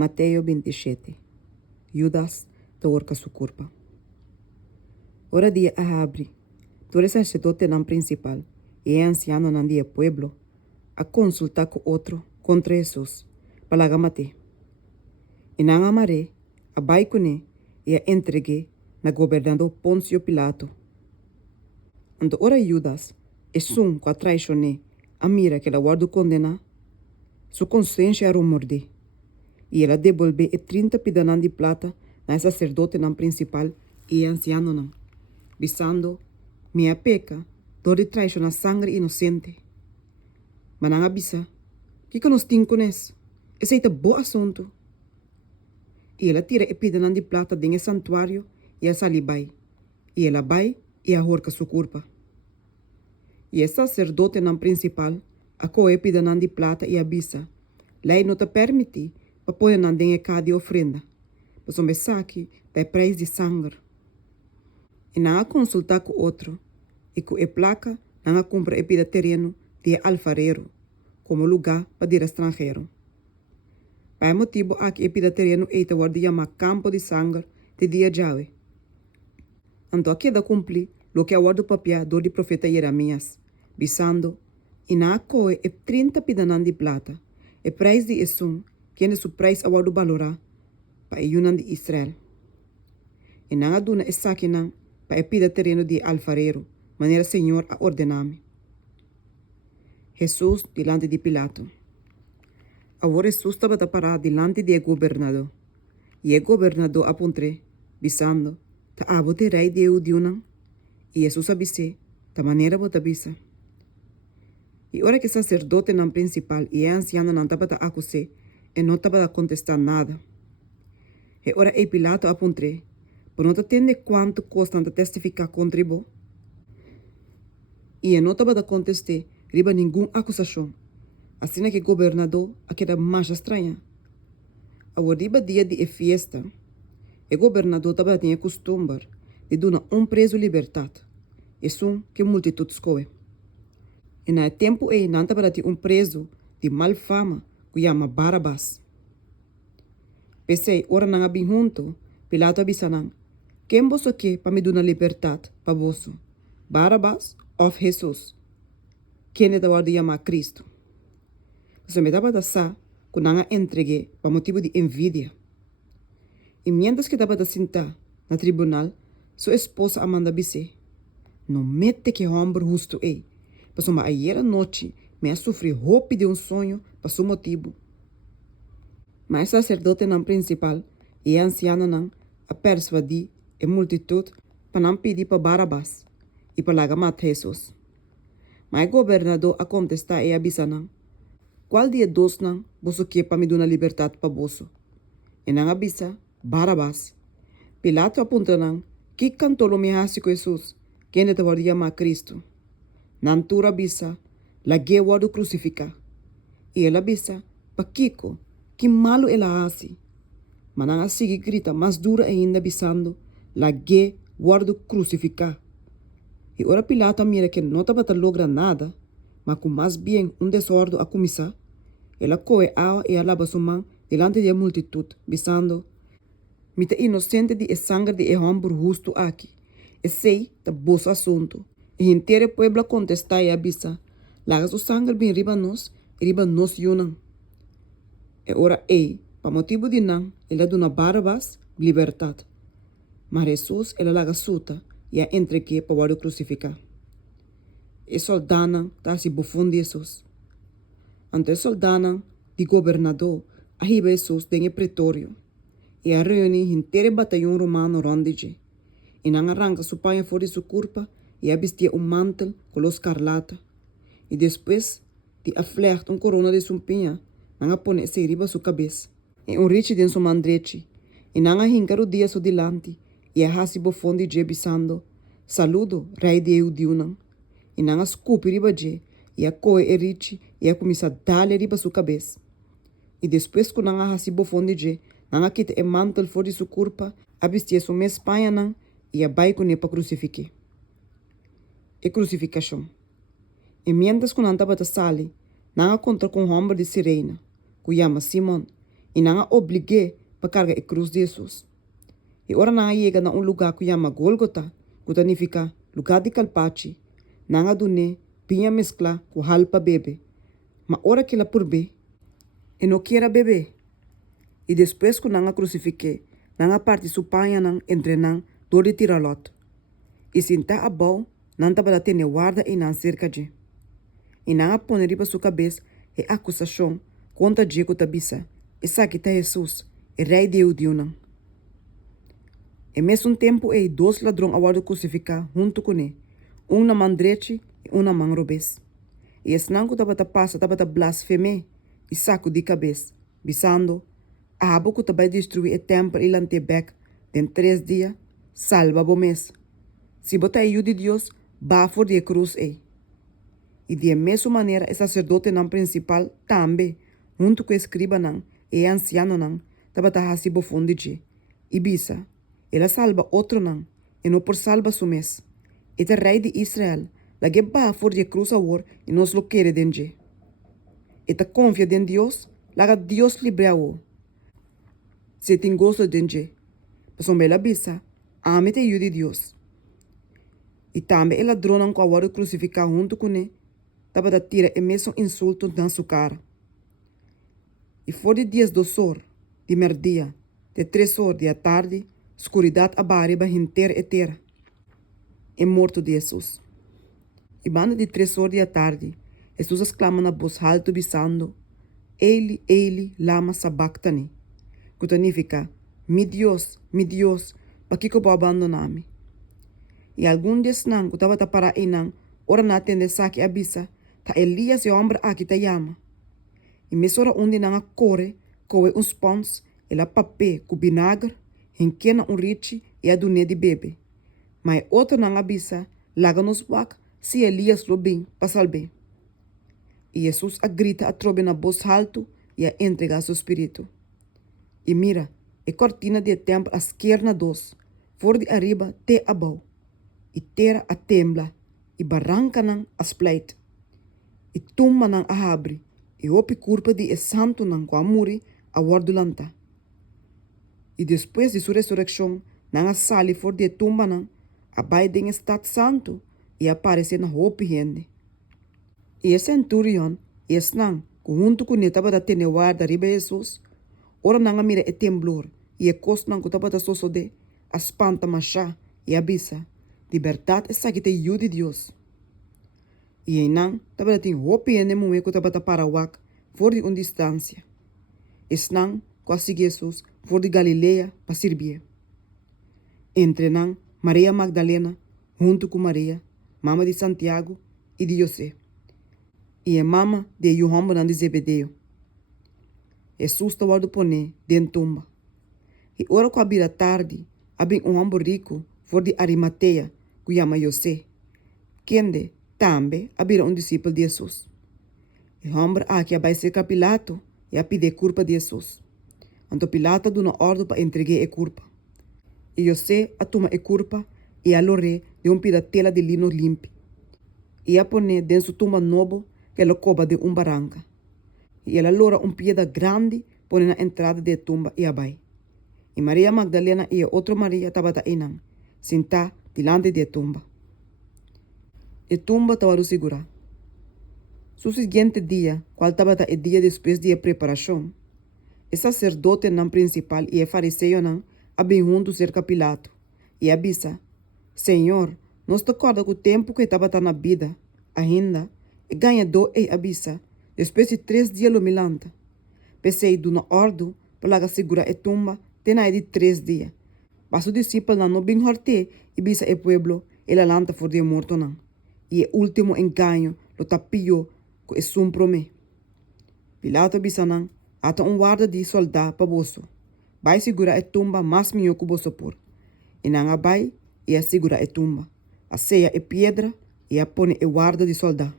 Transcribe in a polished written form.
Mateo 27. Judas tawarka su culpa. Ora dia abre. Tu eres sacerdote nan principal e é anciano nan dia pueblo a consultar com outro contra Jesus para gamate. E não amaré a baicune e a entregue na governador Pôncio Pilato. Ando ora Judas e sum com a traições a mira que ela guarda condena sua consciência era morde e ela devolve 30 pidanan de plata na sacerdote nan principal e anciano nan visando minha peca dor de traição na sangue inocente. Mas não avisa que nos tincones esse é bom assunto. E ela tira e pidanan de plata dentro do santuário e a salibai. E ela vai e a horca sua culpa. E o sacerdote nan principal a coe pidanan de plata e avisa. Lei não te permite para pôr nan dentro cada ofrenda. Pois o saque da preço de sangue. E não a consultar com outro. E com a placa não a compra e pida terreno de alfarero como lugar para ir estrangeiro. Para motivo aqui e pida terreno e te guarda chamar campo de sangue de dia jave. Então aqui da cumprir lo que aguardo papia do de profeta Jeremias, visando e na coe e 30 pidanan de plata, e preço de esum, que é o preço aguardo valorar para Yunan de Israel. E na aduna e saquinan para e pida terreno de alfarero, maneira Senhor a ordename. Jesus delante de Pilato. Agora Jesus estava parado delante de governador. E o governador apontou, visando, ta abote rei de Eudiunan. E Jesus avise, ta maneira bota avisa. E ora que sacerdote nan principal e anciano não estava a acusar, e não estava a contestar nada. E ora e Pilato apontou, por não entender quanto custa testificar contra ele. E não estava a contestar, riba nenhuma acusação. Assim que o governador aquela mais estranha. Agora riba dia de festa, o governador estava tinha costume de dar preso liberdade. Isso que multitud escolhe. E na tempo não estava tinha preso de mal fama que chama Barabás. Pensei, ora não bem junto, Pilato avisaram, quem você quer para me dar liberdade para você? Barabás ou Jesus? Quem é da hora de chamar Cristo? Você me dava da sa que não entreguei para motivo de envidia. E mientras que estava sentar na tribunal, sua esposa Amanda disse, não mete que homem justo é, pois uma ayer noite me sofri roupa de sonho para seu motivo. Mas o sacerdote não principal e a anciana não a persuadir a multitud para não pedir para Barabás e para largar matar Jesus. Mas o governador a contestar e avisa não. Qual dia dos não você quer para me dar liberdade para você? E não avisa Barabás. Pilato aponta não que cantou me hace com Jesus, quem é te chamar Cristo. Não tu avisa la guerra do crucificar. E ela avisa para Kiko que malo ela hace. Mas não sigue grita mais dura ainda avisando la guerra do crucificar. E ora Pilato mira que não estava a lograr nada, mas com mais bem desordem a começar. Ela coe água e lava sua mão delante da multitud, visando, mita inocente de sangue de homem justo aqui. E sei da bom assunto. E inteiro pueblo contesta e avisa, laga su sangue bem riba nos yunan. E ora para motivo de não, ela dona Barabás liberdade. Mas Jesus, ela laga suta e a entregue para o crucificar. E soldana tá se bufando Jesus. Ante soldana de governador, arriba Jesus dentro pretório. E a reúne inteiro batalhão romano rondege. E não arranca sua panha fora de sua curpa e a vestia mantel com escarlata. E depois de aflerta corona de sumpinha, não a põe se riba sua cabeça. E riche de sua mandreche. E não a hincar o dia so delante. E a hasi bofondi je bisando. Saludo, rei de Eudiunan. E não a scupi riba je. E a coe e riche. E a começa a dar riba sua cabeça. E depois que não a hasi bofondi je. Não a quita e mantel fora de sua curpa. A vestia sua mespanha não. E a vai com para crucificar. E crucificação. E mientras que não estava a sali, não a contra com um homem de sirena, que chama Simão, E não obrigue para carregar a cruz de Jesus. E ora não chega na lugar que chama Golgota, que significa lugar de calpate, não dune pinha mescla com halpa bebê. Mas ora que ela por bem, e não queira bebê. E depois que não crucifique, não parte supanha não entre não dor de tiralot. E sinta a bom, não tá para ter guarda e não cerca de. E não põe riba sua cabeça e acusação contra Diego tabisa. E sabe que Jesus, e rei de Deus não. E mesmo tempo e dois ladrões aguardo crucificar junto com ele, na mão direita e na mão robês. E esse não que estava passa, estava blasfeme e saco de cabeça, bisando, a abo que estava destruir o templo e lantebek, em 3 dias, salva o mês. Se botar ajuda de Deus, vá for de cruz e. E de mesma maneira, o sacerdote não principal também, junto com o escriba não, e anciano não, estava hasibo fundo de. E bisa, ela salva outro não, e não por salva su mês. E o rei de Israel, la que va for de cruz awor e nos lo quiere denje. E ta confia en Dios, la que Dios libre a o. Se tem gosto denje, mas um bela bisa, ame te ayude Dios. E também ela drona com a hora crucificar junto com ele, tava da tira e mesmo insulto na sua cara. E for de dias do sol, de merdia, de 3 horas da tarde, escuridade abariba inteira e terra. E morto de Jesus. E banda de 3 horas da tarde, Jesus exclama na voz alta bisando, Eli, Eli, lama sabachthani. Que significa, mi Dios, para que eu vou abandonar-me? E algum dia não, que estava para inang, ora na tende saque abisa, ta Elias e o homem aqui te chama. E mesora onde não corre, coe spons, ela papé com vinagre, enquena riche e a dune de bebê. Mas outro não abisa, laga nos wak, se Elias lo bem, passal bem. E Jesus a grita a trobe na voz alto e a entrega seu espírito. E mira, a cortina de templo a esquerda dos, for de arriba te abau. E terra a tembla, e barranca não a split. E tumba não a abre, e opi curpa de santo não com a muri a wardulanta. E depois de sua ressurreição, não a sali for de tumba não, a baide em estado santo, e aparece na roupa gente. E esse centurion, esse não, junto com ele estava da tene guarda riba Jesus, ora não a mira e temblor, e a costa não que estava da sosode, a espanta machá, e abisa, liberdade é saque te ajude Deus. E aí não, estava da tem roupa gente muito que estava da parawak, for de distância. Esse não, quase Jesus, for de Galileia, para servir. Entre não, Maria Magdalena, junto com Maria, mama de Santiago e de José. E a mama de João de Zebedeu. Jesus estava do pone dentro tumba. E ora que abrir a tarde, havia homem rico, for de Arimateia, que chama José. Quem também havia discípulo de Jesus. E o homem aqui vai ser Pilato e a pedir culpa de Jesus. Então Pilato deu uma ordem para entregar a culpa. E José a toma a culpa e a lorre de tela de lino limpo. E a pone dentro sua tumba novo que ela coba de barranca. E ela lora piedra grande pone na entrada da tumba e abai. E Maria Magdalena e a outra Maria estava da inang, sentada diante da tumba. A tumba estava segura. Su seguinte dia, qual estava o dia depois da preparação, o sacerdote não principal e o fariseu não abriam juntos cerca Pilato e avisa, Senhor, nós te acorda que o tempo que estava na vida, ainda, e ganha do e avisa, depois de 3 dias lo milanta. Pensei de uma ordem para segurar a tumba, tem de 3 dias. Mas o discípulo não bem horte e bisa o pueblo, ele lanta for de morto não. E o último engano, lo tapio, que é sumprome. Pilato bisa não, ata guarda de soldado para bolso. Vai segurar a tumba mais melhor que bolso por. E não vai e a segurar a tumba. A ceia é pedra e a põe a guarda de soldado.